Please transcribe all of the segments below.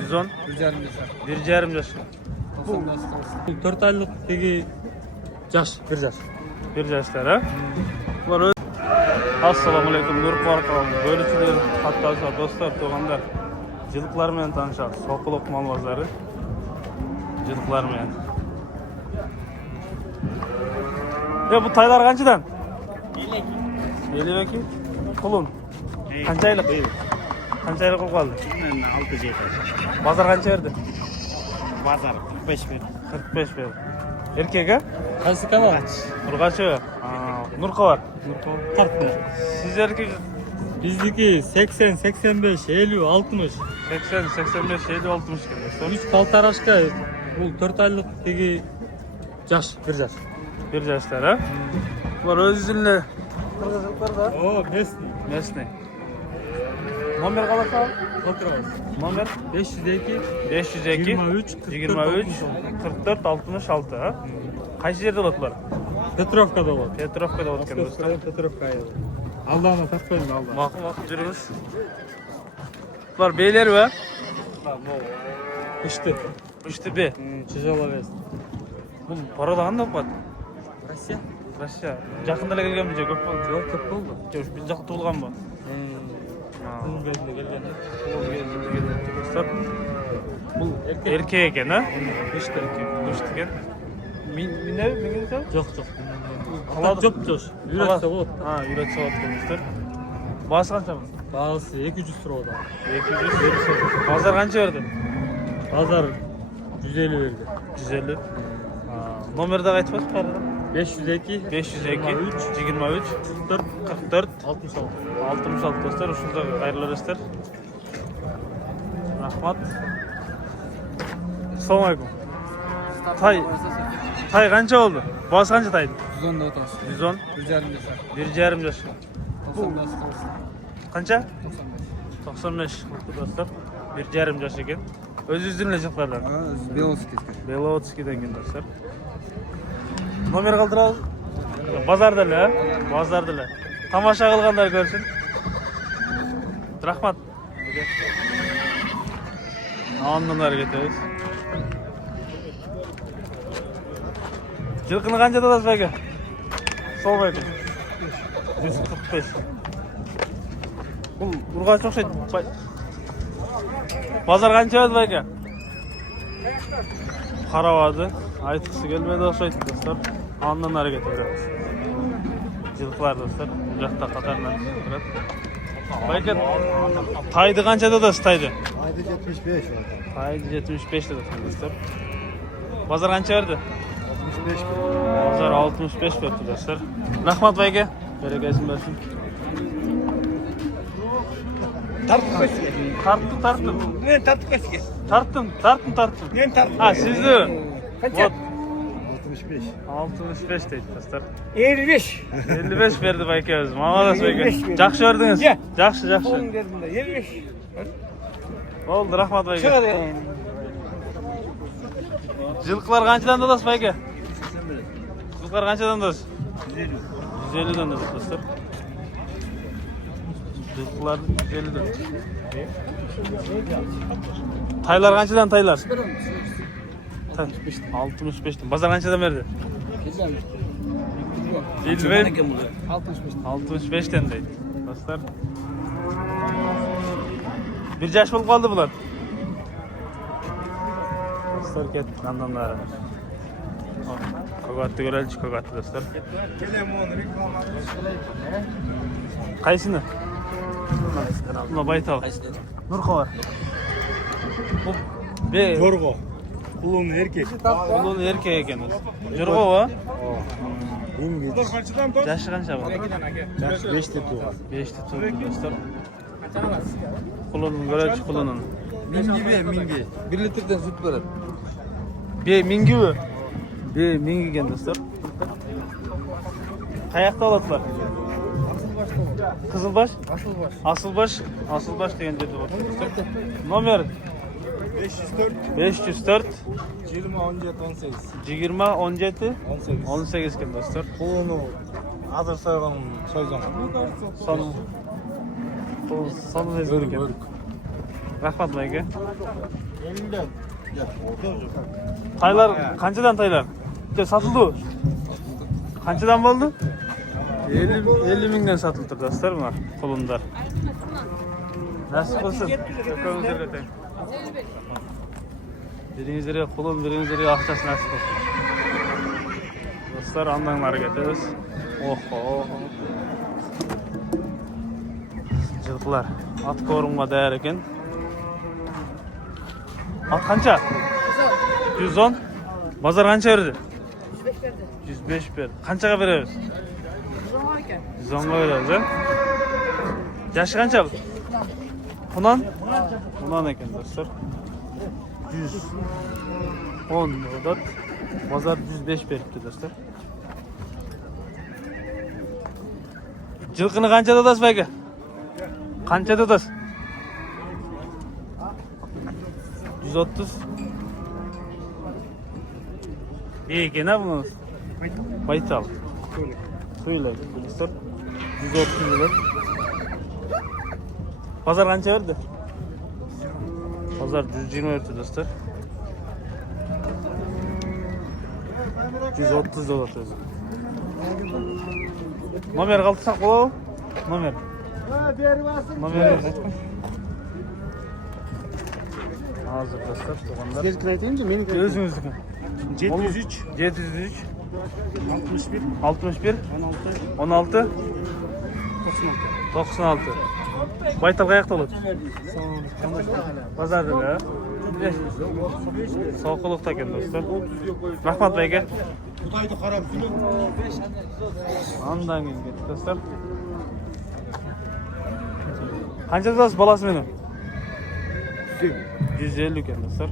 110. 1,5 yaş. Bu 4 aylık tegi yaş, 1 yaş. 1 yaşlar ha? Bunlar Assalamu alaikum. Nur Qarqam. Bölüçüler, hatta dostlar, to'g'anlar. Jılıklar bilan tanışamiz. Soqoloq malvazlari. Jılıklar bilan. Ya bu taylar qanchadan? 52. Qulun. Qanchaylik? Qanchaylik qilib qoldi? 6-7. Bozor qancha berdi? Bazar 45 bin. 45 berdi. Erkek ha? Qaysi kanal? Urg'achi. Nurqa var. Tartma. Siz erkek Bizdeki 80, 85, 50, 60. 80, 85, 50, 60 keldi. 3 paltaraşka. Bu 4 aylık tegi yaş, 1 yaş. 1 yaşlar ha? Bunlar özünle. Oo, Mesni. Mesne. Nomer qalasa? Oturuz. Nomer 502 502 23 23 44 66 ha? Qaysi yerda bo'ladilar? Petrovka'da olur. Petrovka'da o'tgan do'stlar. Petrovka'ya. Allah'ına takmayın Allah. Maqul yurimiz. Bular beyler va? İşte. Uchta B. Çizola versin. Bu parada qanday bo'ladi? Rossiya? Rossiya. Yaqindalar kelganmi ko'p bo'ldi? Yok, köp oldu. Yo'q, biz yoqda tug'ilganmi? Bunun belli geldi. Do'stlar. Bu erkek ekan ha? İşte. Do'st ekan. Minga Yok yok. Qaladi. Çok coş. Yüretse olur. Ha, yuratsa o'tgan do'stlar. Bas qancha bu? Bazısı 200 lira o da. 200. Hozir qancha berdi? Pazar 150 verdi. 150. Nomerda aytib o'tib qarada. 502 502 23 44 44 66. 66 do'stlar, shunda xayrli do'stlar. Rahmat. Assalomu alaykum. Tay qancha bo'ldi? Bos qancha taydi? 110 otası. 110. 1,5 yaş. Bu qancha? 95 do'stlar. 1,5 yaş ekan. O'zingizning lejaqlardan. Belovoskidan ekan do'stlar. Nomer qoldiramiz. Bozordalar, bozordalar. Tomosha qilganlar ko'rsin. Rahmat. Ondan ketamiz. Yılqini qancha tutasiz aka? Assalomu alaykum. 145. Bu urg'achi o'xshaydi. Bozor qancha edi aka? Qaravadi. Aytgisi kelmadi o'xshaydi do'stlar. Ondan harakat etamiz. Yilqilar do'stlar, bu yoqda qatorlar turadi. Aka, taydi qancha tutasiz taydi? Haydi 75 oldu. Taydi 75 dedi do'stlar. Bozor qancha berdi? 65 bin. Bozor 65 berdi do'stlar. Rahmat aka. Berekasini bersin. Tarttım. Ne tatlı kaçı? Tarttım. Ne tatlı? Ha, sizdi. Kaça? Vot. 65. 65 deydi do'stlar. 55. 55 berdi aka o'zi. Mamadas aka. 55 berdi. Yaxshi berdingiz. Ya. Yaxshi. 10 dedim de 55. Bo'ldi, rahmat aka. Çıkar yani. Yilqilar qanchadan tutasiz aka? Yilqilar qanchadan tutasiz? 150 dan dedi do'stlar. Yilqilar 150 dan. Taylar qanchadan taylar? 65 dan. Bozor qanchadan berdi? 65 dan deydi. Do'stlar. Bir yaş bo'lib qoldi bular. Do'stlar ketdi qandonlari. Ko'gatni ko'raylik, ko'gatni do'stlar. Qaysini? Buna baytal. Nurqa var. Bu be Jorgo. Kulun erkek. Ulun erkek ekan. Jurg'o va? Kaçıdan tut? Yaşı qancha bu? 5 de tuğan. 5 ta turdi do'stlar. Qulunun ko'raylik, qulunun. Mingi. 1 litreden süt verir. Be mingi mi? Be mingi ekan do'stlar. Qayoqda oladilar? Qizilbash? Asılbaş degan joyda bor. Nomer 504 20 17 18. 20 17 18. 18 ekan do'stlar. Kulunu hazır sayılan soyacağım. Sonu ezber ekan. Rahmat aka. 54. Taylar qanchadan taylar? Bitta sotildi. Qanchadan bo'ldi? 50 mingdan sotildi do'stlar bular, qulunlar. Nasib bo'lsin. Ko'pingizlarga teng. Biringizlarga qulun, biringizlarga aqchasi nasib bo'lsin. Do'stlar, andan nariga ketamiz. Oho. Jilqlar at ko'rinma değer ekan. At qancha? 110. Bozor qancha berdi? 105 berdi. Qanchaga beramiz? 110 ga beramiz, ha? Yaşı qancha bu? Xunon? Xunon ekan do'stlar. 110 odat. Bozor 105 beribdi do'stlar. Jilqini qancha dodasiz aka? Qancha dodasiz? 130. İyi ne bunun? Baytal. Suyla dostlar. 130 lira. Pazar qancha verdi? Pazar 120 verdi dostlar. 130 dolar özü. Nomer qaltırsak bo'ladimi? Nomer. Nomer. Hazır dostlar, to'g'onlar. Sizga aytaymi, meniki? O'zingizniki. 703 703 61 61 16 16 96. Baytal qayerda bo'ladi? Bozorda da. Soqiliqda ekan do'stlar. Rahmat aka. Xudayni qarab suni. Andan ketdi do'stlar. Qancha dodasiz bolasi meni? 150 ekan do'stlar.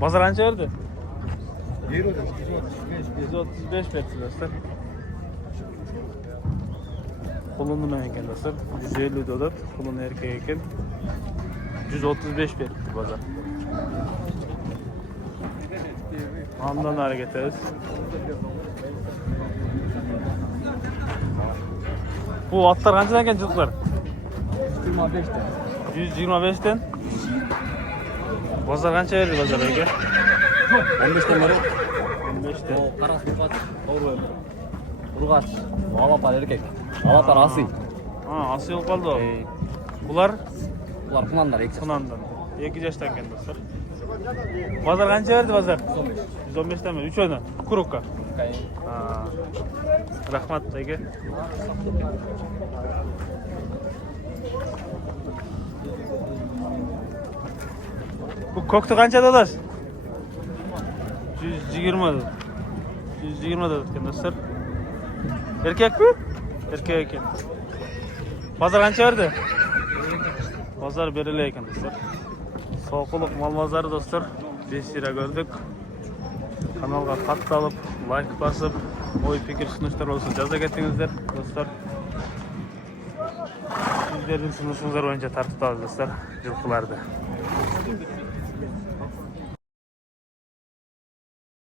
Bozor qancha berdi? 135 berdi do'stlar. Qulunni men ekan do'stlar. 150 dodat, qulun erkak ekan. 135 berdi bozor. Andan hareket ediyoruz. Bu atlar qanchadan ekan jilqlar? 125'te. 125'ten. Bozor qancha berdi bozor aka? 15'ten beri 15'ten. Qara suqat to'g'ri berdi. Urg'ach, Alapar erkek. Alapar asiy. Ha, asıl yol kaldı o. Bular Ular Xunanlar eksin. Xunan'dan. 2 yaştan ekan dostlar. Bozor qancha berdi bozor? 115'ten mi? 3 oydan. Kurukka. Ha. Rahmat aka. Bu koktu qancha dodas? 120 dodas. 120 dodas ekan dostlar. Erkek mi? Erkek ekan. Bozor qancha berdi? Bozor berilay ekan dostlar. Soqiliq mol bozori dostlar. 5 lira gördük. Kanalga katkı alıp, like basıp, oy fikir sunuşlar olsun jaza kettingizler dostlar. Sizlerдің sunuşunuzlar boyunca tartib alamiz dostlar, jilqilarda.